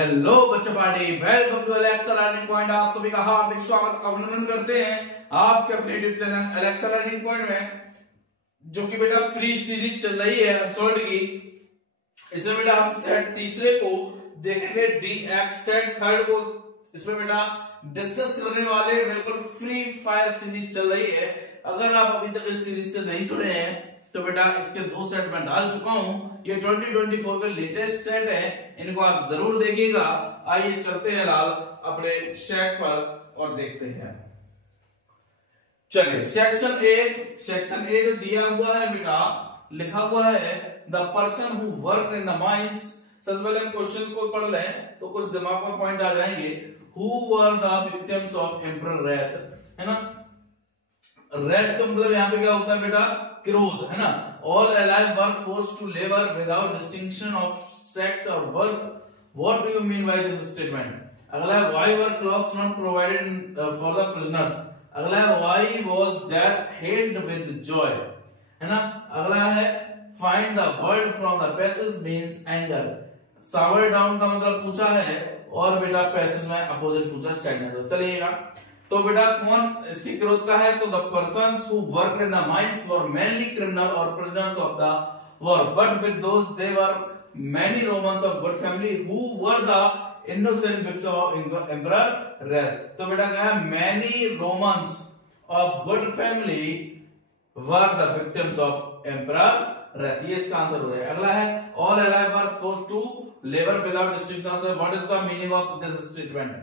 Hello बच्चों party, welcome to Alexa learning point. आप सभी का हार्दिक स्वागत अभिनंदन करते हैं आपके अपने YouTube channel Alexa learning point में, जो कि बेटा फ्री सीरीज चल रही है अनसॉल्व्ड की। इसमें बेटा हम सेट तीसरे को देखेंगे, डीएक्स सेट थर्ड को इसमें बेटा डिस्कस करने वाले। बिल्कुल फ्री फायर सीरीज चल रही है। अगर आप अभी तक इस सीरीज से नहीं जुड़े हैं तो बेटा इसके 2 सेट में डाल चुका हूं। ये 2024 का लेटेस्ट सेट है, इनको आप जरूर देखिएगा। आइए चलते हैं लाल अपने सेट पर और देखते हैं। चलिए सेक्शन ए जो दिया हुआ है बेटा, लिखा हुआ है the person who work in the mines. सबसे पहले हम क्वेश्चन को पढ़ लें तो कुछ दिमाग में पॉइंट आ जाएंगे। Who were the victims of emperor wrath, है ना। रैथ का मतलब यहाँ पे क्या होता है बेटा, क्रोध, है ना। All alive were forced to labour without distinction of sex और birth. What do you mean by this statement? अगला है why were clothes not provided for the prisoners. अगला है why was death held with joy, है ना। अगला है find the word from the passage means anger. सावर डाउन का मतलब पूछा है और बेटा पैसेज में अपोजिट पूछा सैडनेस। चलिएगा तो बेटा कौन इसकी क्रोध का है, तो the persons who work in the mines were mainly criminal और prisoners of the war, but with those they were many Romans of good family who were the innocent victims of emperor wrath. तो बेटा क्या है, many Romans of good family were the victims of emperor wrath. ये इसका answer हो जाएगा। अगला है all alive were forced to labour without distinction. What is the meaning of this statement?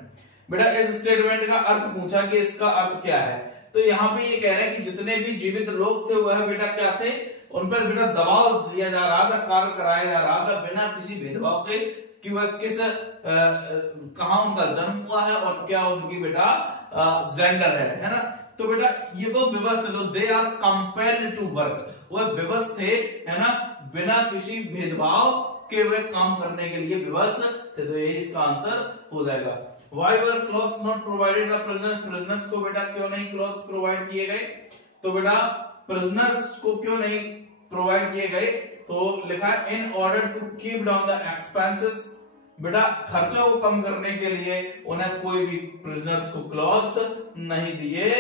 बेटा इस स्टेटमेंट का अर्थ पूछा कि इसका अर्थ क्या है। तो यहाँ पे ये कह रहे हैं कि जितने भी जीवित लोग थे वह बेटा क्या थे, उन पर बेटा दबाव दिया जा रहा था, कार्य कराया जा रहा था बिना किसी भेदभाव के कि वह किस कहां उनका जन्म हुआ है और क्या उनकी बेटा जेंडर है ना। तो बेटा ये वो विवश थे, तो they are compelled to work, वह विवश थे, है ना, बिना किसी भेदभाव के वे काम करने के लिए विवश थे। तो यही इसका आंसर हो जाएगा। Why were clothes not provided the prisoners? Prisoners को बेटा क्यों नहीं clothes प्रोवाइड किए गए? तो बेटा prisoners को क्यों नहीं प्रोवाइड किए गए? तो लिखा है in order to keep down the expenses। बेटा खर्चा को कम करने के लिए उन्हें कोई भी prisoners को clothes नहीं दिए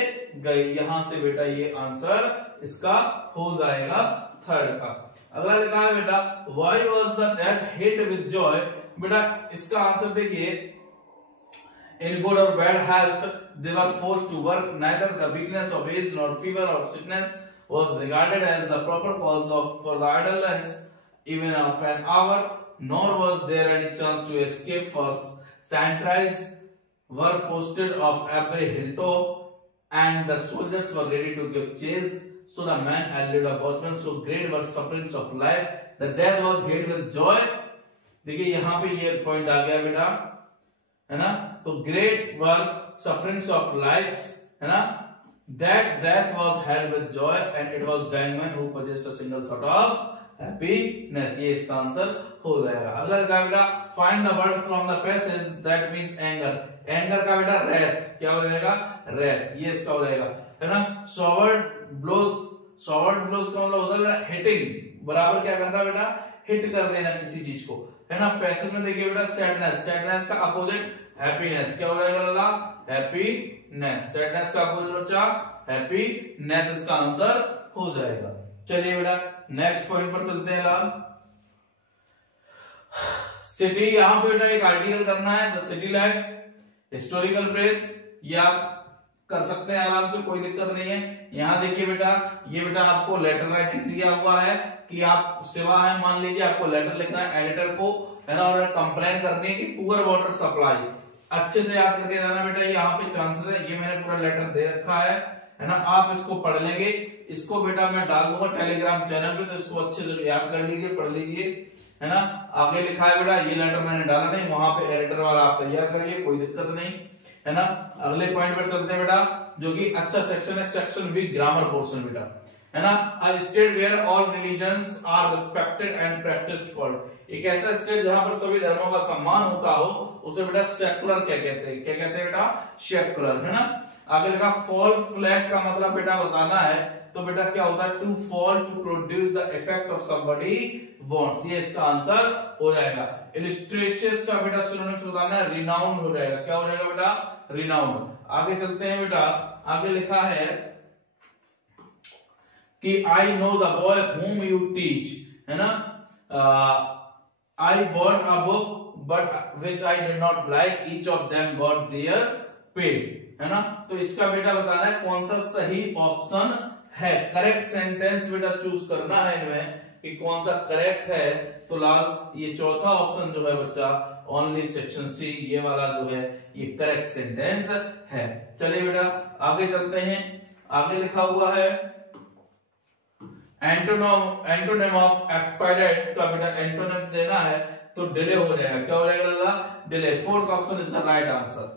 गए। यहां से बेटा ये आंसर इसका हो जाएगा थर्ड का। अगला लिखा है बेटा why was the death hailed with joy। बेटा इसका आंसर देखिए, in good or bad health they were forced to work, neither the weakness of age nor fever or sickness was regarded as the proper cause for the idleness even of an hour, nor was there any chance to escape, for sentries were posted of every hilltop and the soldiers were ready to give chase, so the men eluded a watchman, so great were sufferings of life, the death was hailed with joy। देखिए यहाँ पे ये point आ गया बेटा, है ना। तो great were sufferings of life, है ना, that death was held with joy and it was dying man who possessed a single thought of happiness। ये इसका आंसर हो जाएगा। अगला का बेटा find the word from the passage that means anger. Anger का बेटा रैथ, क्या हो जाएगा, रैथ, ये इसका हो जाएगा, है ना। सॉवर्ड ब्लोज का मतलब होता है हिटिंग, बराबर क्या करना बेटा, हिट कर देना किसी चीज को, है ना। पैसेज में देखिए बेटा सैडनेस का अपोजिट हैप्पीनेस, क्या हो जाएगा लाला, हैप्पीनेस। सैडनेस का अपोजिट बच्चा हैप्पीनेस, इसका आंसर हो जाएगा। चलिए बेटा नेक्स्ट पॉइंट पर चलते हैं लाल। सिटी, यहां पे बेटा एक आर्टिकल करना है, the city life historical place, या कर सकते हैं आराम से, कोई दिक्कत नहीं है। यहां देखिए बेटा, ये बेटा आपको लेटर राइटिंग दिया हुआ है कि आप सेवा है, मान लीजिए आपको लेटर लिखना है एडिटर को, है ना, और कंप्लेन करनी है कि पुअर वाटर सप्लाई। अच्छे से याद करके जाना बेटा, यहाँ पे चांसेस है, ये मैंने पूरा लेटर दे रखा है ना। आप इसको पढ़ लेंगे, इसको बेटा मैं डाल दूंगा टेलीग्राम चैनल पे, तो इसको अच्छे से याद कर लीजिए, पढ़ लीजिए, है ना। आगे लिखा है बेटा, ये लेटर मैंने डाला नहीं, वहां पे एडिटर वाला आप तैयार करिए, कोई दिक्कत नहीं, है ना। अगले पॉइंट पर चलते हैं बेटा, जो कि अच्छा सेक्शन है, सेक्शन बी ग्रामर पोर्शन बेटा, है ना। A state where all religions are respected and practised for. एक ऐसा स्टेट जहां पर सभी धर्मों का सम्मान होता हो उसे बेटा सेकुलर क्या कहते हैं बेटा, सेकुलर, है ना। आगे लिखा फॉल फ्लैट का मतलब बेटा बताना है तो बेटा क्या होता है, to fall to produce the effect of somebody wants, ये इसका आंसर हो जाएगा। इलिस्ट्रेशियस का बेटा सिनोनिम्स बताना है, रिनाउंड हो जाएगा। क्या हो जाएगा बेटा, रिनाउंड। आगे चलते हैं बेटा, आगे लिखा है कि I know the boy whom you teach, है ना, I bought a book but which I did not like, each of them got their pay, है ना। तो इसका बेटा बताना है कौन सा सही ऑप्शन है, करेक्ट सेंटेंस बेटा चूज करना है इनमें कि कौन सा करेक्ट है। तो लाल ये चौथा ऑप्शन जो है बच्चा, ओनली सेक्शन सी, ये वाला जो है ये करेक्ट सेंटेंस है। चलिए बेटा आगे चलते हैं, आगे लिखा हुआ है एंटोनिम ऑफ एक्सपायर्ड का बेटा एंटोनिम्स देना है, तो डिले हो जाएगा। क्या हो जाएगा लाला, delay. Fourth option is the right answer.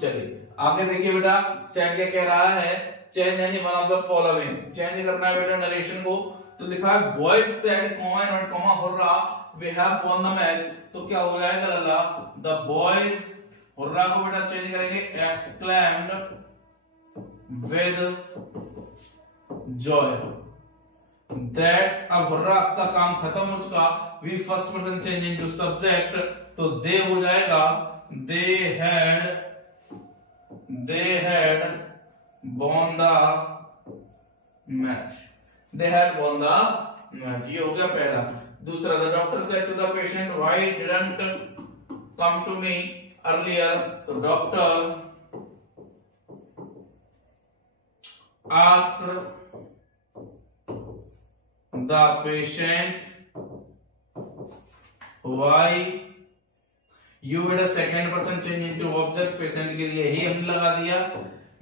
चलिए आगे देखिए बेटा, सेट क्या कह रहा है, change any one of the following, change करना है बेटा नरेशन को। तो लिखा है boys said comma and comma hurrah we have won the match, तो क्या हो जाएगा लाला, द बॉयज, हुर्रा को बेटा चेंज करेंगे एक्सक्लेम्ड विद जॉय, दैट। अब हुर्रा का काम खत्म हो चुका, we first person change into subject, तो दे हो जाएगा they had won the match, they had won the match, ये हो गया पहला। दूसरा, the doctor said to the patient why didn't come to me earlier, तो doctor asked the patient why, you बेटा second person change into object, patient के लिए ही हमने लगा दिया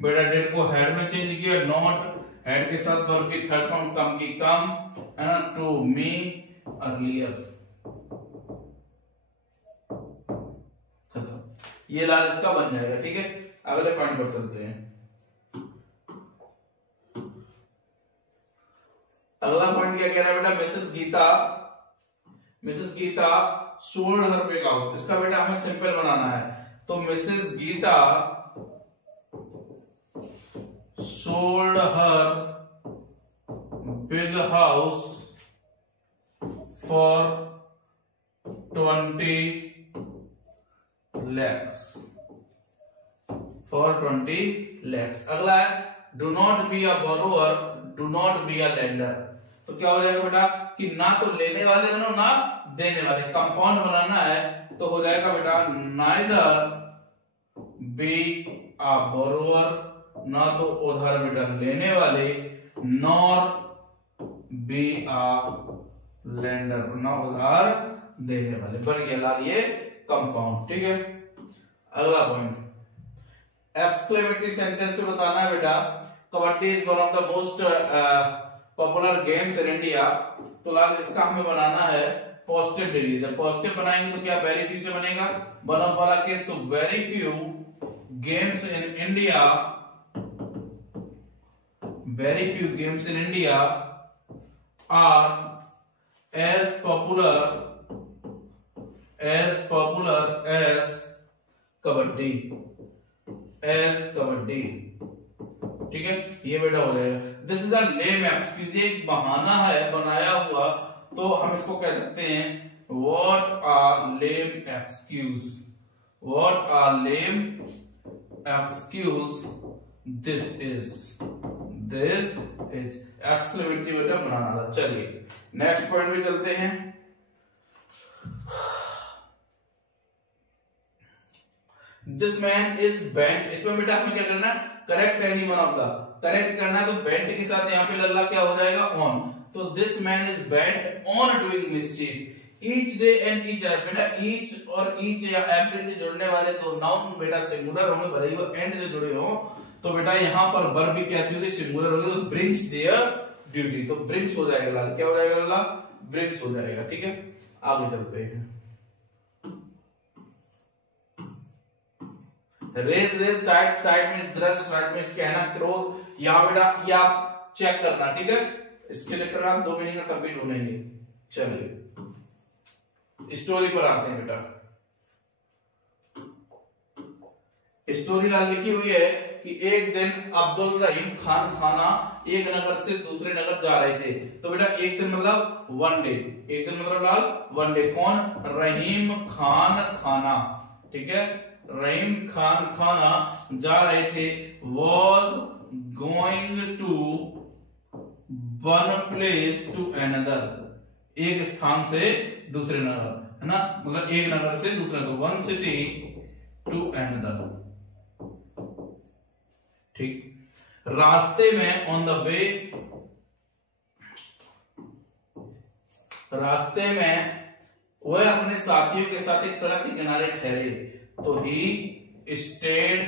बेटा, डेट को हेड में चेंज किया, नॉट हेड के साथ वर्ब की थर्ड फॉर्म कम की कम, है ना, टू मी अर्लियर, खत्म। ये लाल इसका बन जाएगा, ठीक है। अगले पॉइंट पर चलते हैं। अगला पॉइंट क्या कह रहा है बेटा, Mrs Geeta sold her big house, इसका बेटा हमें सिंपल बनाना है, तो Mrs Geeta sold her big house for 20 lakhs, for 20 lakhs। अगला है do not be a borrower, do not be a lender, तो क्या हो जाएगा बेटा कि ना तो लेने वाले बनो ना देने वाले, कंपाउंड बनाना है, तो हो जाएगा बेटा neither be a borrower, ना तो उधार बेटा लेने वाले, नॉर बी आ लेंडर, ना उधार देने वाले, बन गया लाल ये कंपाउंड, ठीक है। अगला पॉइंट, एक्सक्लेमेटरी सेंटेंस पे बताना है बेटा, kabaddi is one of the most popular games in India, तो लाल इसका हमें बनाना है पॉजिटिव डिग्री, जब पॉजिटिव बनाएंगे तो क्या वेरी फ्यू से बनेगा, वन ऑफ वाला केस, तो very few games in India, very few games in India are as popular as kabaddi, ठीक है। ये बेटा हो जाएगा, this is a lame excuse, एक बहाना है बनाया हुआ, तो हम इसको कह सकते हैं what are lame excuse, what are lame excuse this is exclamatory बेटा बनाना था। चलिए नेक्स्ट पॉइंट पे चलते हैं। दिस मैन इज बेंट, इसमें बेटा हमें क्या करना है, correct any one of the, correct करना है, तो बेंट के साथ यहाँ पे लल्ला क्या हो जाएगा, ऑन, तो this man is bent on doing mischief, each day and each hour, बेटा ईच और ईच या एवरी से जुड़ने वाले तो नाउन बेटा सिंगुलर होंगे, भले ही वो एंड से जुड़े हो, तो बेटा यहाँ पर वर्ब भी कैसी होगी, सिंगुलर होगी, तो ब्रिंग्स देयर ड्यूटी, तो ब्रिंग्स हो जाएगा लाल, क्या हो जाएगा लाल, ब्रिंग्स हो जाएगा, ठीक है। आगे चलते हैं, रेज साइड मींस दृश्य, साइड मींस कहना, क्रोध, यहाँ बेटा ये आप चेक करना, ठीक है, इसके चक्कर में आप 2 मीनिंग का तब भी ढूंढेंगे। चलिए स्टोरी पर आते हैं बेटा, स्टोरी लाल लिखी हुई है कि एक दिन अब्दुल रहीम खान खाना एक नगर से दूसरे नगर जा रहे थे। तो बेटा एक दिन मतलब वन डे, एक दिन मतलब लाल वन डे। कौन? रहीम खान खाना, ठीक है, रहीम खान खाना जा रहे थे। Was going to one place to another, एक स्थान से दूसरे नगर, है ना, मतलब एक नगर से दूसरे नगर, वन सिटी टू अनदर, ठीक। रास्ते में ऑन द वे, रास्ते में वह अपने साथियों के साथ एक सड़क के किनारे ठहरे। तो ही स्टेड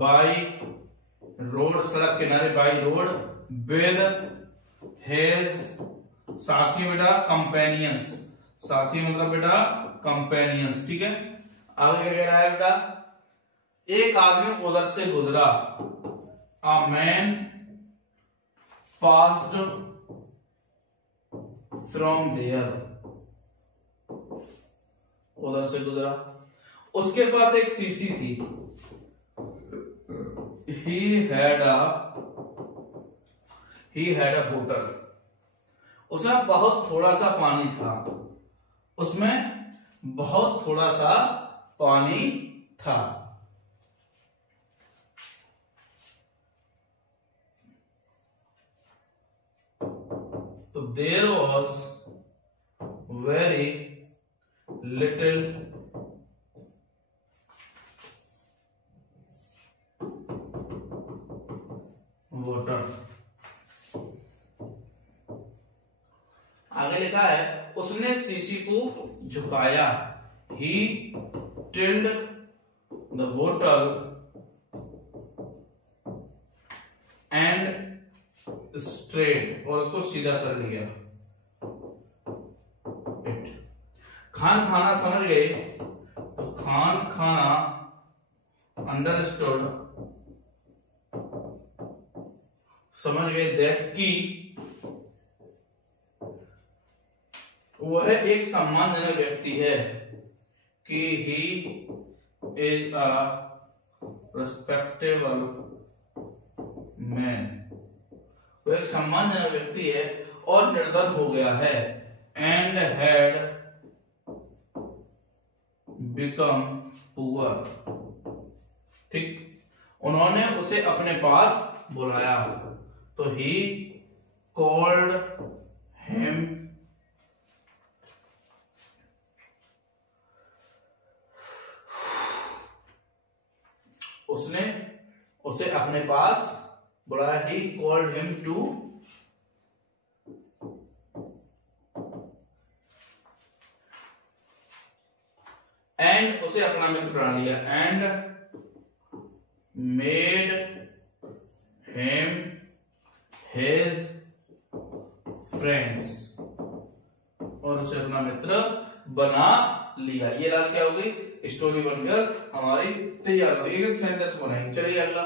बाय रोड, सड़क किनारे, बाय रोड विद हिज साथी, बेटा कंपेनियंस, साथी मतलब बेटा कंपेनियंस, ठीक है। आगे क्या कह रहा है बेटा, एक आदमी उधर से गुजरा, a man passed from there, उधर से गुजरा, उसके पास एक सीसी थी। he had a water, उसमें बहुत थोड़ा सा पानी था, उसमें बहुत थोड़ा सा पानी था। तो there was very little water. आगे लिखा है उसने शीशी को झुकाया, he tilted the bottle and straight, और उसको सीधा कर लिया। खान खाना समझ गए, तो खान खाना अंडरस्टूड, समझ गए दैट की वह एक सम्मानजनक व्यक्ति है, कि he is a respectable man, वह एक सम्मानजनक व्यक्ति है और निर्धन हो गया है। एंड हैड बिकम पुअर, ठीक, उन्होंने उसे अपने पास बुलाया। तो ही कॉल्ड हिम उसने उसे अपने पास बुलाया, he called him to and उसे अपना मित्र बना लिया, and made him his friends, और उसे अपना मित्र बना लिया। ये रात क्या होगी, स्टोरी बनकर हमारी तैयार होगी, एक सेंटेंस बनाएंगे। चलिए अगला,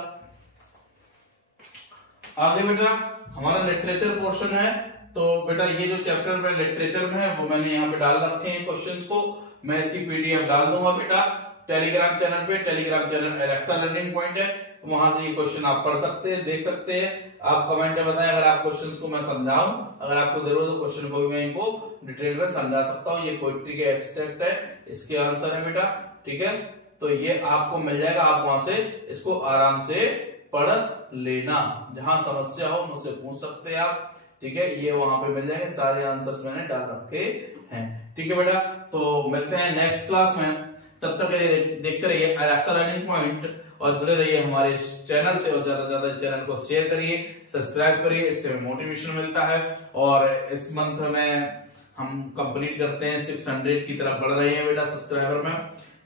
आगे बेटा हमारा लिटरेचर पोर्शन है। तो बेटा ये जो चैप्टर में लिटरेचर में है वो मैंने यहाँ पे डाल रखे हैं क्वेश्चंस को, मैं इसकी पीडीएफ डाल दूंगा बेटा टेलीग्राम चैनल पे। Telegram channel Alexa learning point है, वहां से ये क्वेश्चन आप पढ़ सकते हैं, देख सकते हैं। आप कमेंट में बताएं अगर आप क्वेश्चंस को मैं समझाऊं, अगर आपको जरूरत हो क्वेश्चन को भी मैं इनको डिटेल में समझा सकता हूं। ये पोएट्री के एब्स्ट्रैक्ट है, इसके आंसर है बेटा, ठीक है। तो ये आपको मिल जाएगा, आप वहां से इसको आराम से पढ़ लेना, जहां समस्या हो मुझसे पूछ सकते हैं आप, ठीक है। ये वहां पे मिल जाएंगे, सारे आंसर्स मैंने डाल रखे हैं, ठीक है बेटा। तो मिलते हैं नेक्स्ट क्लास में, तब तक देखते रहिए एलेक्सा लर्निंग पॉइंट और जुड़े रहिए हमारे चैनल से, और ज्यादा से ज्यादा चैनल को शेयर करिए, सब्सक्राइब करिए, इससे मोटिवेशन मिलता है। और इस मंथ में हम कंप्लीट करते हैं 600 की तरफ बढ़ रहे हैं बेटा सब्सक्राइबर में।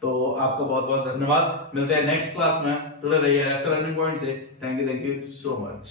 तो आपको बहुत बहुत धन्यवाद, मिलते हैं नेक्स्ट क्लास में, जुड़े रहिए एलेक्सा लर्निंग पॉइंट से। Thank you so much.